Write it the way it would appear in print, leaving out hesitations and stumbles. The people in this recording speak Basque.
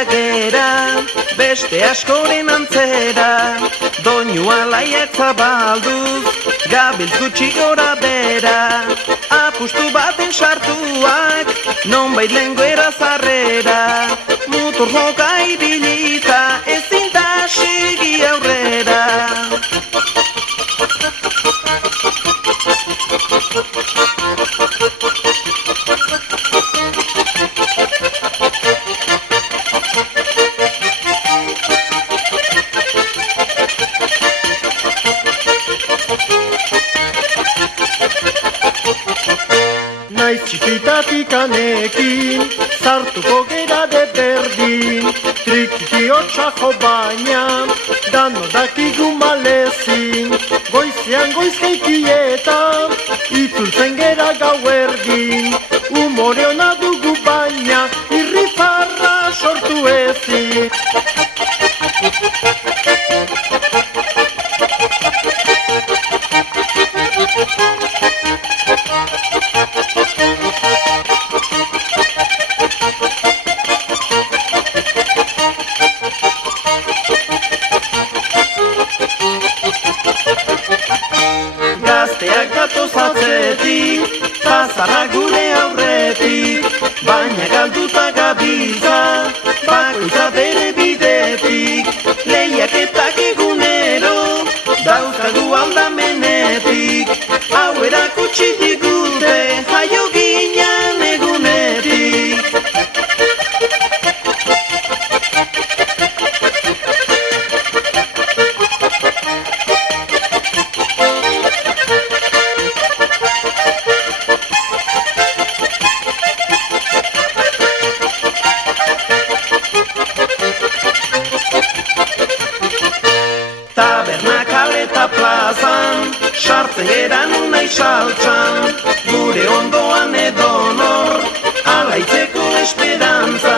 atera gera, beste askoren antzera, doinua laiak zabalduz, gabiltz gutxi gora bera, apustu baten sartuak, nonbait lenguera zarrera, mutur joka ibilita, ezin da segi aurrera. Naiz txikitatik anekin, zartuko gera de berdin, trikiti hotxajo baina, dano dakigu malezin, goizean goizkeitietan, itzultzen gera gauerdin, umore hona dugu baina, irrifarra sortu ezin. Gazteak datoz atzetik, pazarra gure aurretik, baina galduta gabiltza, bakoitza bere bidetik, lehiaketak egunero, dauzkagu aldamenetik, hau erakutsi digute, jaio ginen egunetik. Taberna kale eta plazan, sartzen geran unai saltxan, gure ondoan edonor, alaitzeko esperantza.